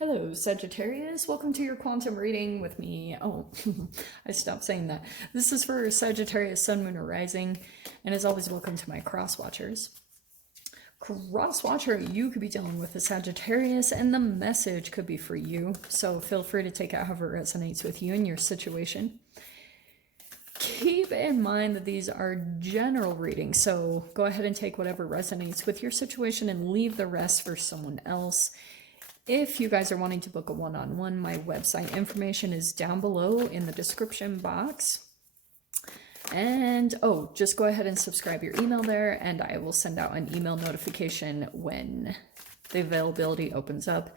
Hello, Sagittarius. Welcome to your quantum reading with me. Oh, I stopped saying that. This is for Sagittarius, Sun, Moon, or Rising. And as always, welcome to my cross watchers. Cross watcher, you could be dealing with a Sagittarius, and the message could be for you. So feel free to take it however it resonates with you and your situation. Keep in mind that these are general readings, so go ahead and take whatever resonates with your situation and leave the rest for someone else. If you guys are wanting to book a one-on-one, my website information is down below in the description box. And just go ahead and subscribe your email there, and I will send out an email notification when the availability opens up.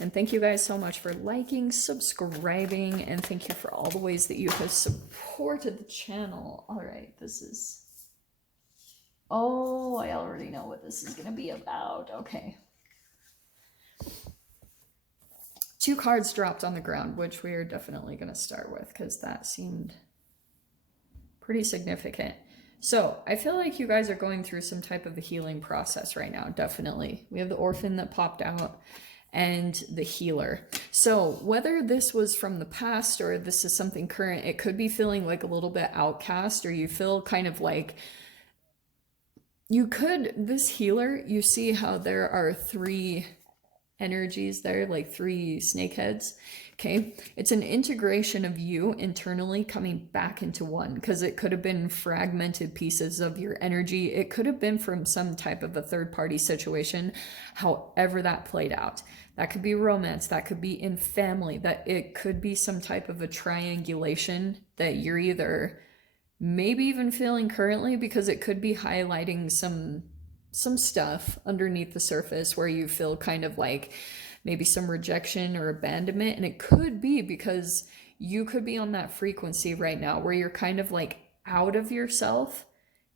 And thank you guys so much for liking, subscribing, and thank you for all the ways that you have supported the channel. All right, this is... Oh, I already know what this is going to be about. Okay. 2 cards dropped on the ground, which we are definitely going to start with because that seemed pretty significant. So I feel like you guys are going through some type of a healing process right now, definitely. We have the orphan that popped out and the healer. So whether this was from the past or this is something current, it could be feeling like a little bit outcast, or you feel kind of like this healer, you see how there are 3 energies there, like 3 snake heads. Okay, it's an integration of you internally coming back into one, because it could have been fragmented pieces of your energy. It could have been from some type of a third-party situation, however that played out. That could be romance, that could be in family, that it could be some type of a triangulation that you're either maybe even feeling currently, because it could be highlighting some stuff underneath the surface where you feel kind of like maybe some rejection or abandonment. And it could be because you could be on that frequency right now where you're kind of like out of yourself.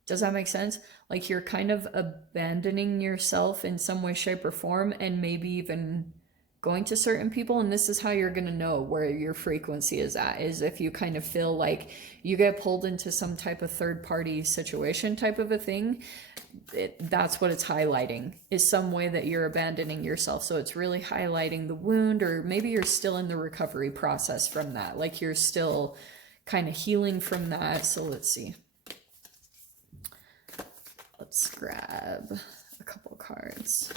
Does that make sense? Like you're kind of abandoning yourself in some way, shape, or form, and maybe even going to certain people. And this is how you're going to know where your frequency is at, is if you kind of feel like you get pulled into some type of third-party situation type of a thing. That's what it's highlighting, is some way that you're abandoning yourself. So it's really highlighting the wound, or maybe you're still in the recovery process from that, like you're still kind of healing from that. So let's see, let's grab a couple cards.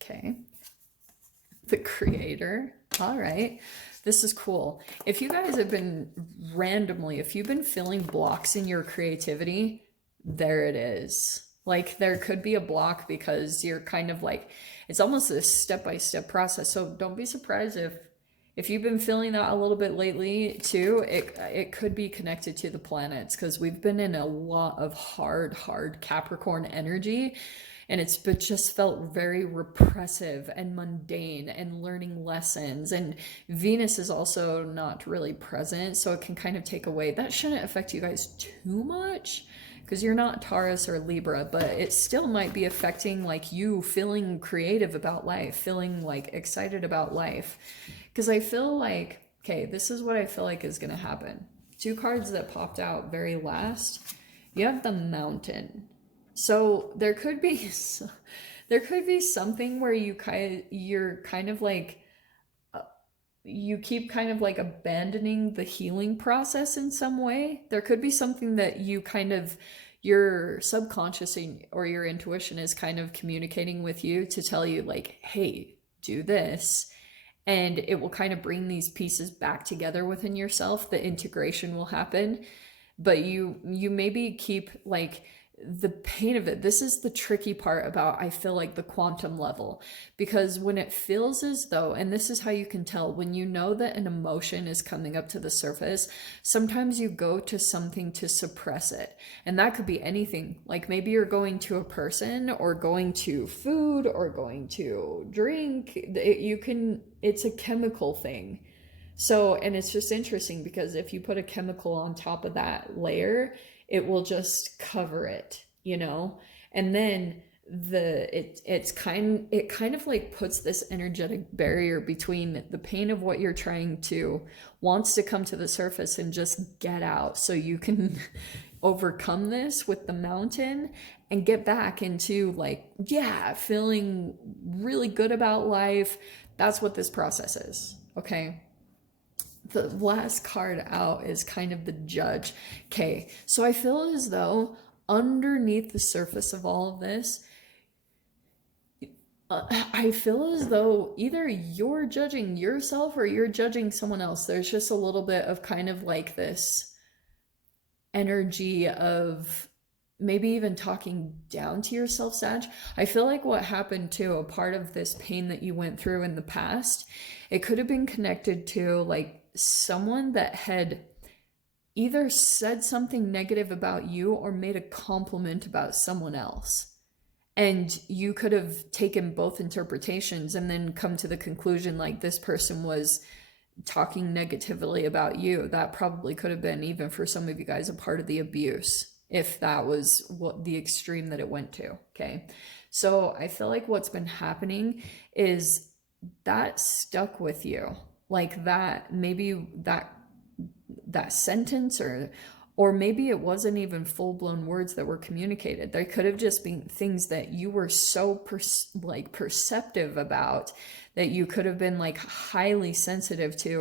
Okay, the creator. All right, this is cool. If you guys have been if you've been feeling blocks in your creativity, there it is. Like there could be a block because you're kind of like, it's almost a step-by-step process. So don't be surprised if you've been feeling that a little bit lately too. It could be connected to the planets, because we've been in a lot of hard Capricorn energy. And it's just felt very repressive and mundane and learning lessons. And Venus is also not really present, so it can kind of take away. That shouldn't affect you guys too much because you're not Taurus or Libra, but it still might be affecting like you feeling creative about life, feeling like excited about life. Because I feel like, okay, this is what I feel like is going to happen. 2 cards that popped out very last. You have the Mountain. So there could be something where you're kind of like you keep kind of like abandoning the healing process in some way. There could be something that you kind of, your subconscious or your intuition is kind of communicating with you to tell you like, hey, do this. And it will kind of bring these pieces back together within yourself. The integration will happen. But you maybe keep like the pain of it. This is the tricky part about, I feel like, the quantum level, because when it feels as though, and this is how you can tell when you know that an emotion is coming up to the surface, sometimes you go to something to suppress it. And that could be anything. Like maybe you're going to a person or going to food or going to drink. It's a chemical thing. So, and it's just interesting because if you put a chemical on top of that layer, it will just cover it, and then it kind of like puts this energetic barrier between the pain of what you're wants to come to the surface and just get out, so you can overcome this with the mountain and get back into like, yeah, feeling really good about life. That's what this process is, okay? The last card out is kind of the Judge. Okay, so I feel as though underneath the surface of all of this, I feel as though either you're judging yourself or you're judging someone else. There's just a little bit of kind of like this energy of maybe even talking down to yourself, Sag. I feel like what happened too, a part of this pain that you went through in the past, it could have been connected to like someone that had either said something negative about you or made a compliment about someone else. And you could have taken both interpretations and then come to the conclusion like this person was talking negatively about you. That probably could have been, even for some of you guys, a part of the abuse, if that was what the extreme that it went to. Okay, so I feel like what's been happening is that stuck with you, like that, maybe that sentence, or maybe it wasn't even full-blown words that were communicated. There could have just been things that you were so perceptive about that you could have been like highly sensitive to,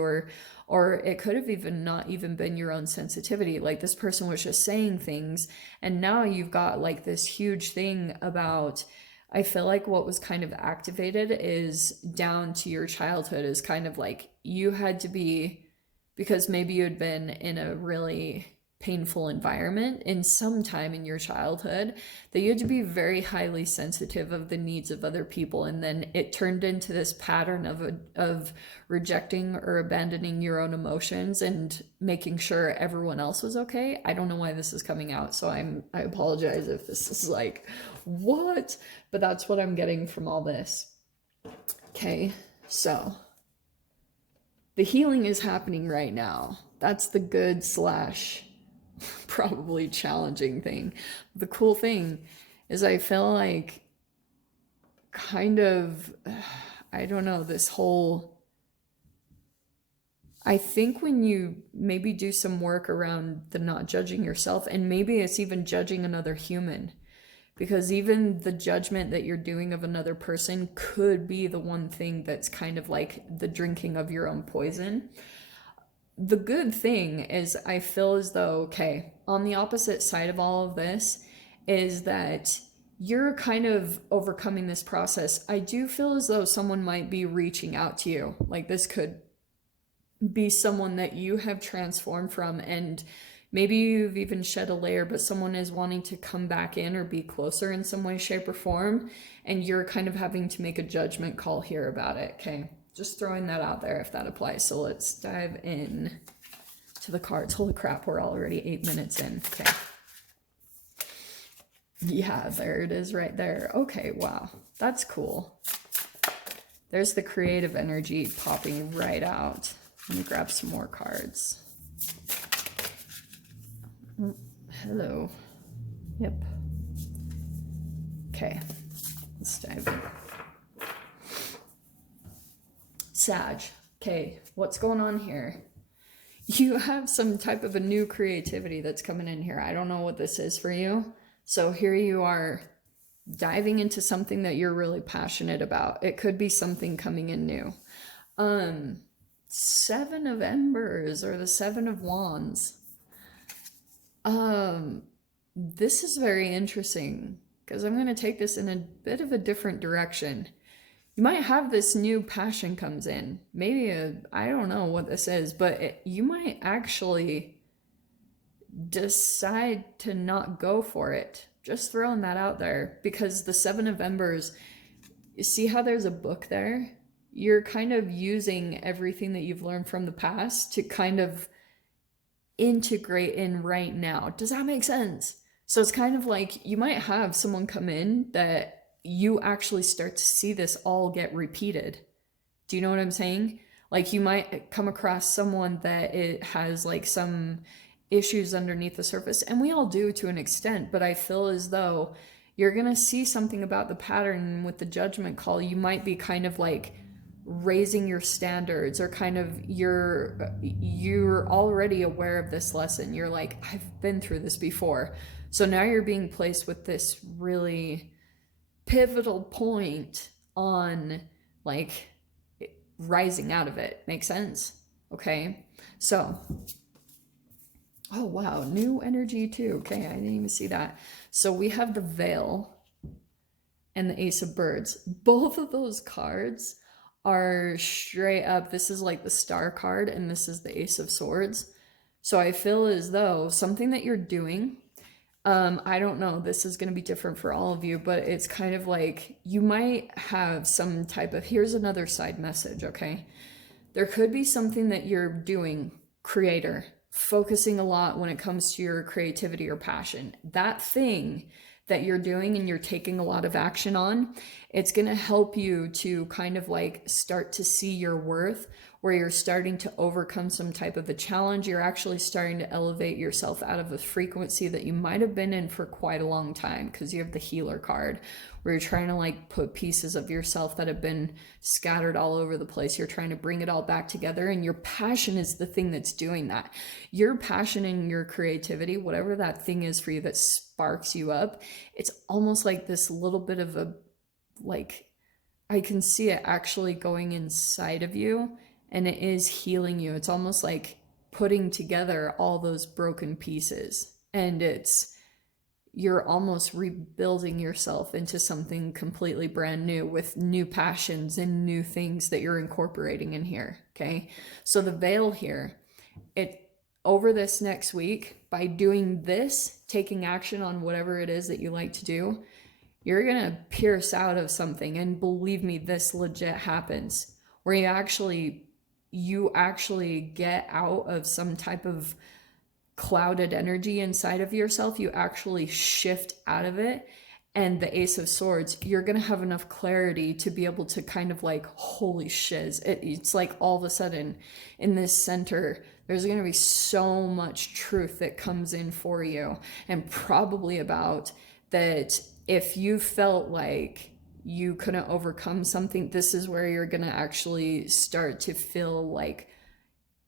or it could have even not even been your own sensitivity. Like this person was just saying things, and now you've got like this huge thing about, I feel like what was kind of activated is down to your childhood, is kind of like you had to be, because maybe you had been in a really painful environment in some time in your childhood, that you had to be very highly sensitive of the needs of other people, and then it turned into this pattern of rejecting or abandoning your own emotions and making sure everyone else was okay. I don't know why this is coming out, so I apologize if this is like, what? But that's what I'm getting from all this. Okay, so the healing is happening right now. That's the good slash probably challenging thing. The cool thing is I feel like kind of, I don't know, this whole, I think when you maybe do some work around the not judging yourself, and maybe it's even judging another human, because even the judgment that you're doing of another person could be the one thing that's kind of like the drinking of your own poison. The good thing is I feel as though, okay, on the opposite side of all of this is that you're kind of overcoming this process. I do feel as though someone might be reaching out to you. Like this could be someone that you have transformed from, and maybe you've even shed a layer, but someone is wanting to come back in or be closer in some way, shape, or form, and you're kind of having to make a judgment call here about it, okay? Just throwing that out there if that applies. So let's dive in to the cards. Holy crap, we're already 8 minutes in. Okay. Yeah, there it is right there. Okay, wow. That's cool. There's the creative energy popping right out. Let me grab some more cards. Hello. Yep. Okay, let's dive in. Sag, okay, what's going on here? You have some type of a new creativity that's coming in here. I don't know what this is for you. So here you are diving into something that you're really passionate about. It could be something coming in new. Seven of Embers or the Seven of Wands. This is very interesting because I'm going to take this in a bit of a different direction. You might have this new passion comes in. Maybe I don't know what this is, but you might actually decide to not go for it. Just throwing that out there, because the Seven of Embers, you see how there's a book there? You're kind of using everything that you've learned from the past to kind of integrate in right now. Does that make sense? So it's kind of like you might have someone come in that you actually start to see this all get repeated. Do you know what I'm saying? Like you might come across someone that it has like some issues underneath the surface, and we all do to an extent, but I feel as though you're gonna see something about the pattern with the judgment call. You might be kind of like raising your standards, or kind of you're already aware of this lesson. You're like, I've been through this before. So now you're being placed with this really pivotal point on like rising out of it. Make sense? Okay. So, oh wow, new energy too. Okay, I didn't even see that. So we have the veil and the Ace of Birds. Both of those cards are straight up, this is like the Star card and this is the Ace of Swords. So I feel as though something that you're doing, I don't know, this is going to be different for all of you, but it's kind of like you might have some type of, here's another side message, okay? There could be something that you're doing, creator, focusing a lot when it comes to your creativity or passion. That thing that you're doing and you're taking a lot of action on, it's going to help you to kind of like start to see your worth, where you're starting to overcome some type of a challenge. You're actually starting to elevate yourself out of a frequency that you might have been in for quite a long time, because you have the healer card, where you're trying to like put pieces of yourself that have been scattered all over the place. You're trying to bring it all back together, and your passion is the thing that's doing that. Your passion and your creativity, whatever that thing is for you that sparks you up, it's almost like this little bit of a, like, I can see it actually going inside of you, and it is healing you. It's almost like putting together all those broken pieces, and you're almost rebuilding yourself into something completely brand new, with new passions and new things that you're incorporating in here. Okay. So the veil here, over this next week, by doing this, taking action on whatever it is that you like to do, you're going to pierce out of something. And believe me, this legit happens, where you actually get out of some type of clouded energy inside of yourself. You actually shift out of it. And the Ace of Swords, you're going to have enough clarity to be able to kind of like, holy shiz. It's like all of a sudden in this center, there's going to be so much truth that comes in for you. And probably about that, if you felt like you couldn't overcome something, this is where you're going to actually start to feel like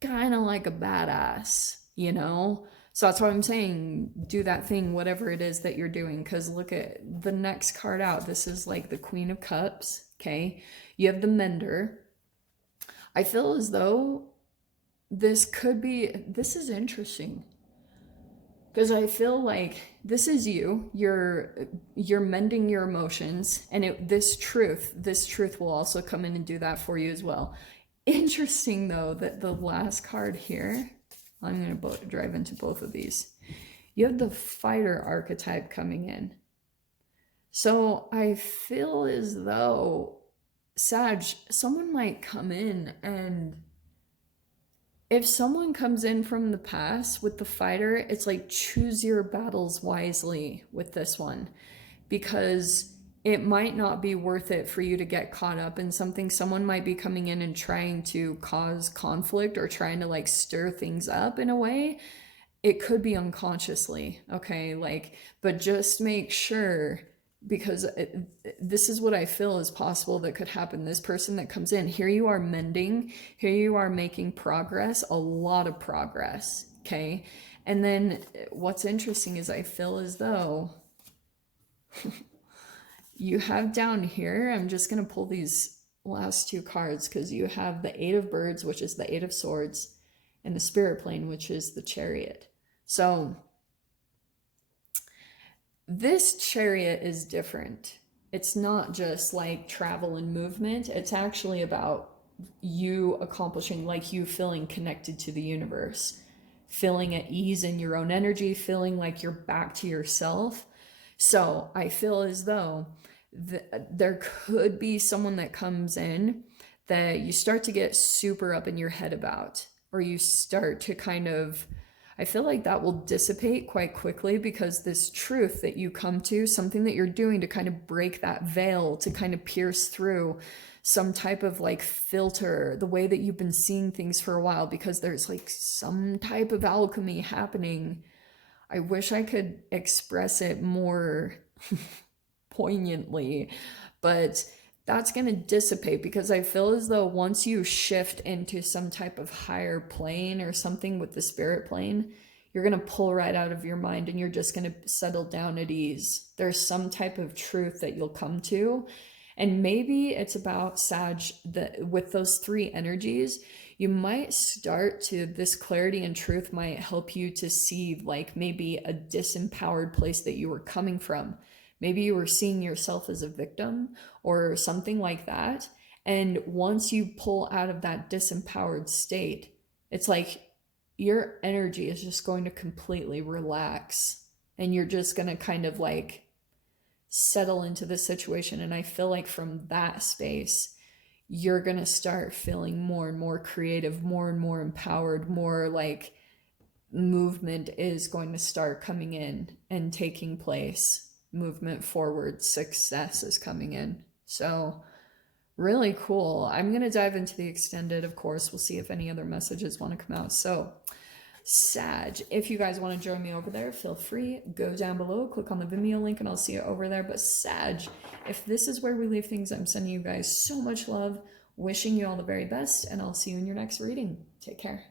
kind of like a badass, you know? So that's why I'm saying, do that thing, whatever it is that you're doing. Because look at the next card out. This is like the Queen of Cups, okay? You have the Mender. I feel as though this is interesting. Because I feel like this is you. You're mending your emotions. And this truth will also come in and do that for you as well. Interesting though, that the last card here, I'm going to drive into both of these. You have the fighter archetype coming in. So I feel as though, Sag, someone might come in, and if someone comes in from the past with the fighter, it's like choose your battles wisely with this one, because it might not be worth it for you to get caught up in something. Someone might be coming in and trying to cause conflict, or trying to like stir things up in a way. It could be unconsciously, okay? Like, but just make sure, because this is what I feel is possible that could happen. This person that comes in, here you are mending, here you are making progress, a lot of progress, okay? And then what's interesting is I feel as though you have down here, I'm just going to pull these last two cards, because you have the Eight of Birds, which is the Eight of Swords, and the Spirit Plane, which is the Chariot. So this Chariot is different. It's not just like travel and movement. It's actually about you accomplishing, like you feeling connected to the universe, feeling at ease in your own energy, feeling like you're back to yourself. So I feel as though there could be someone that comes in that you start to get super up in your head about, or you start to kind of, I feel like that will dissipate quite quickly, because this truth that you come to, something that you're doing to kind of break that veil, to kind of pierce through some type of like filter, the way that you've been seeing things for a while, because there's like some type of alchemy happening. I wish I could express it more poignantly, but that's going to dissipate, because I feel as though once you shift into some type of higher plane or something with the spirit plane, you're going to pull right out of your mind and you're just going to settle down at ease. There's some type of truth that you'll come to. And maybe it's about Sag, with those three energies, you might start to, this clarity and truth might help you to see like maybe a disempowered place that you were coming from. Maybe you were seeing yourself as a victim or something like that. And once you pull out of that disempowered state, it's like your energy is just going to completely relax and you're just going to kind of like settle into the situation. And I feel like from that space, you're going to start feeling more and more creative, more and more empowered, more like movement is going to start coming in and taking place. Movement forward, success is coming in. So really cool. I'm going to dive into the extended, of course. We'll see if any other messages want to come out. So Sag, if you guys want to join me over there, feel free, go down below, click on the Vimeo link and I'll see you over there. But Sag, if this is where we leave things, I'm sending you guys so much love, wishing you all the very best, and I'll see you in your next reading. Take care.